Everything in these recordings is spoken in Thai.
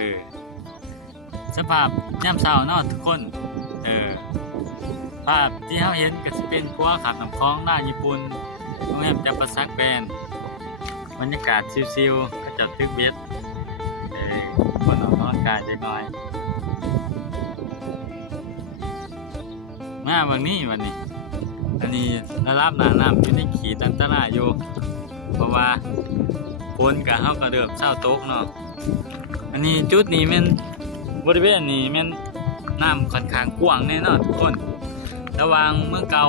อสภาพยามเช้าเนาะทุกคนภาพที่เราเห็นก็สิเป็นกัวขับน้ำคลองหน้าญี่ปุ่นโรงแรมจับประซักแบนบรรยากาศชิลๆก็จับตึกเบ็ดคนออกกำลังกายเล็กน้อยมาวันนี้อันนี้ระดับน้ำอยู่ในขีดอันตรายอยู่เพราะว่าฝนกับเขาก็เดือบเศร้าตกเนาะอันนี้จุดนี้มันบริเวณนี้มันน้ำค่อนข้างกว้างแน่นอนทุกคนระหว่างเมืองเก่า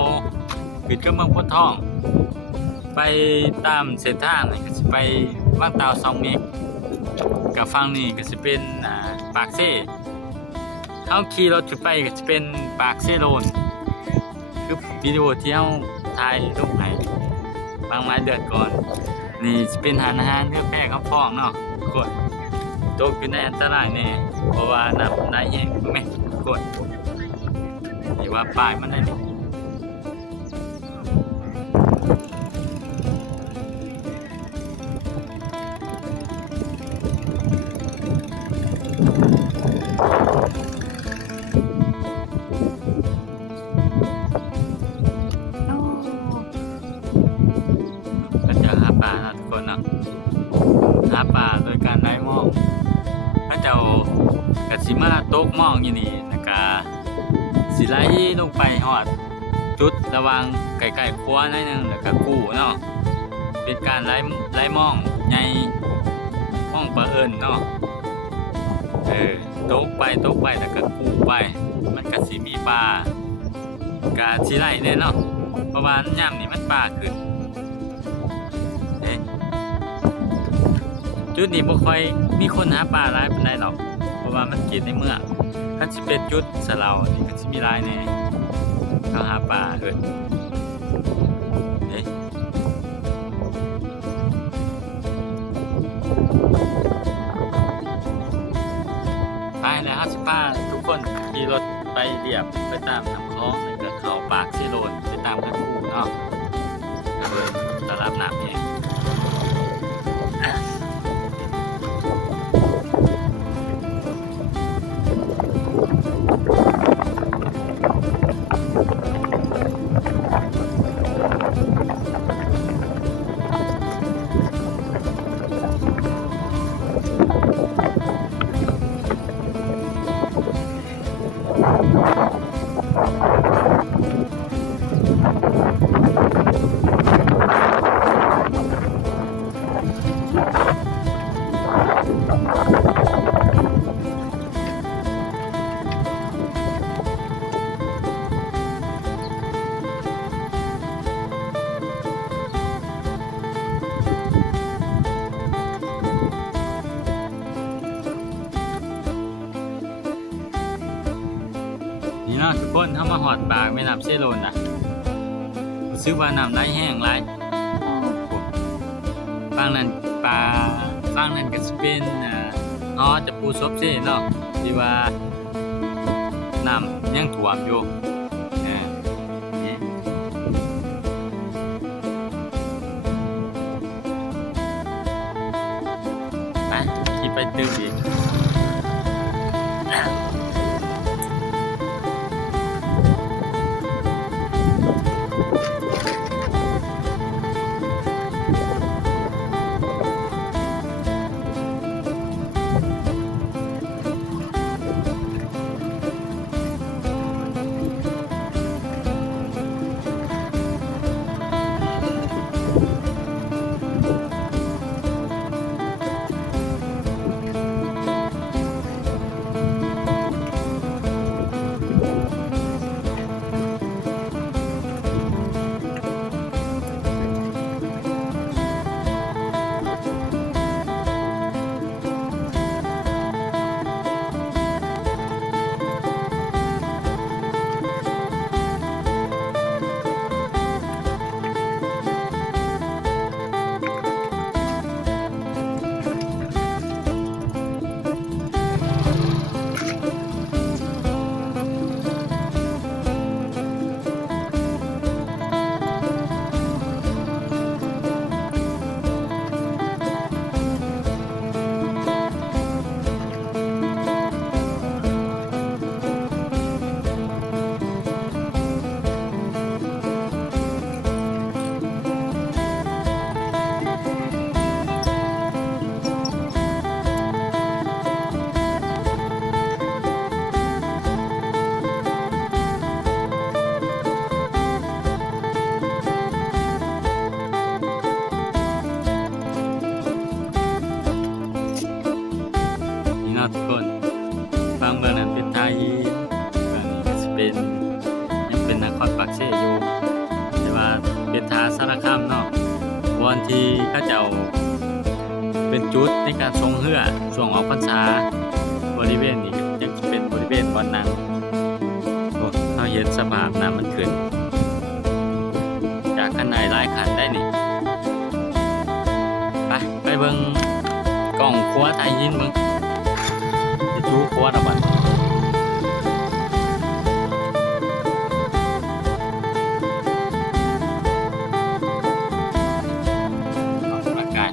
ขึ้นกับเมืองพ้นทองไปตามเส้นทางนี่ก็จะไปว่างเตา2 เมกกับฝั่งนี้ก็จะเป็นปากเซ่เขาขี่รถขึ้นไปก็จะเป็นปากเซ่โลนคือวิดีโอที่เขาถ่ายรูปให้บางไม้เดือดก่อนนี่จะเป็นอาหารเพื่อแพร่เขาพองเนาะกดตกอยู่ในอันตรายนี่เพราะว่าน้ำได้เองไหมกดนี่ว่าป้ายมันได้ก็จะหาปลานะทุกคนเนาะหาปลาโดยการได้หม้องถ้าเจ้ากระสิมาตกหม้องอย่างนี้นะคะสิไล่ลงไปหอดจุดระวังไก่คว้าหน่อยนึงแล้วก็กู้เนาะเป็นการไล่หม้องใหญ่หม้องปลาเอิญเนาะตกไปแล้วก็กู้ไปมันก็สิมีปลากาสิไล่เนี่ยเนาะเพราะว่าย่ำนี่มันปลาขึ้นจุดนี้บ่ค่อยมีคนหาปลาหลายปานใดหรอกเพราะว่ามันกินในเมืองถ้าสิเป็นจุดสะเลานี่ก็สิมีหลายแน่เขาหาปลาไปแล้วครับสิป้าทุกคนขี่รถไปเรียบไปตามน้ำคลองแล้วก็เข้าปากสิโลนไปตามทางคูเนาะตลาดน้ำเองนี่เนาะทุกคนถ้ามาหอดปากไม่น้ำเซโลนนะซื้อว่าน้ำไหลแห้งไหลฟังนั้นปลาฟังนั้นก็จะเป็นจะปูซบเซ่เนาะที่ว่าน้ำยังถ่วมอยู่ไปขี่ไปตื้ออีก นาะทุกคนฟังเบื้องนั้นเป็นไทยอันนี้ก็สิเป็นยังเป็นนครปักเสอยู่แต่ว่าเป็นท่าสารคามเนาะวันที่เขาเจ้าเป็นจุดในการทรงเรือช่วงออกพรรษาบริเวณนี้ยังจะเป็นบริเวณบ่อน้ำเราเห็นสภาพน้ำมันขึ้นจากข้างในหลายขันได้นี่ไปเบิ่งกล่องครัวไทยยินเบิ่งจะจูครัวระบัดออกกำลังกาย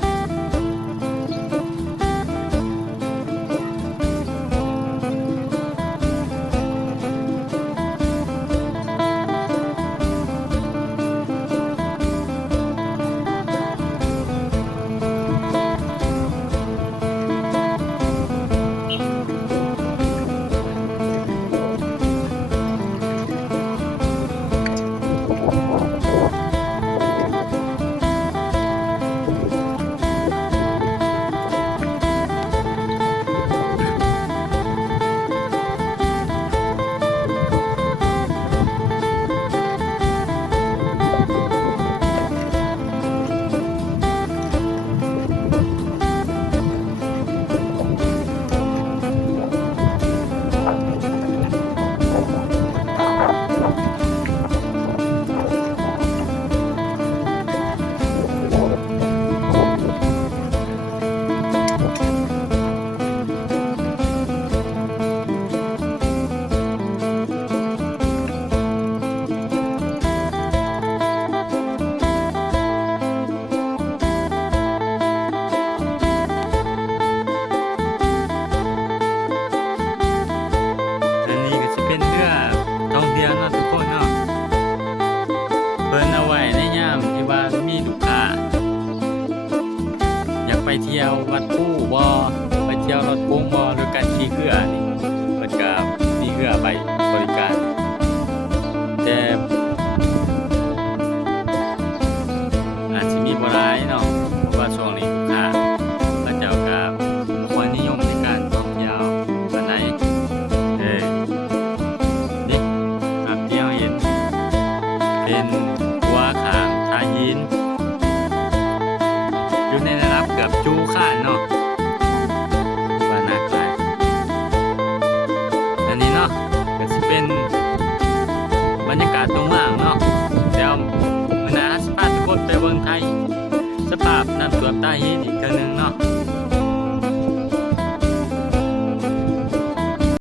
ท่องเที่ยวเนาะทุกคนเนาะเพิ่นเอาไว้ในยามที่ว่ามีลูกค้าอยากไปเที่ยววัดผู้บ่ไปเที่ยวรถกุ้งบ่หรือการขี่เรือนี่เพิ่นก็มีเรือไปบริการแต่อาจสิมีบ่หลายเนาะเพราะว่าช่วงนี้ลูกค้าเขาเจ้าก็บ่ค่อยนิยมในการท่องเที่ยวปานใดเป็นหัวขางทายินอยู่ในระดับเกือบจูข้านเนาะว่านักหลายอันนี้เนาะก็สิเป็นบรรยากาศตรงล่างเนาะเดี๋ยวมื้อหน้าสิพาทุกคนไปเบิ่งไทยสภาพน้ำท่วมใต้หินอีกเทื่อนึงเนาะ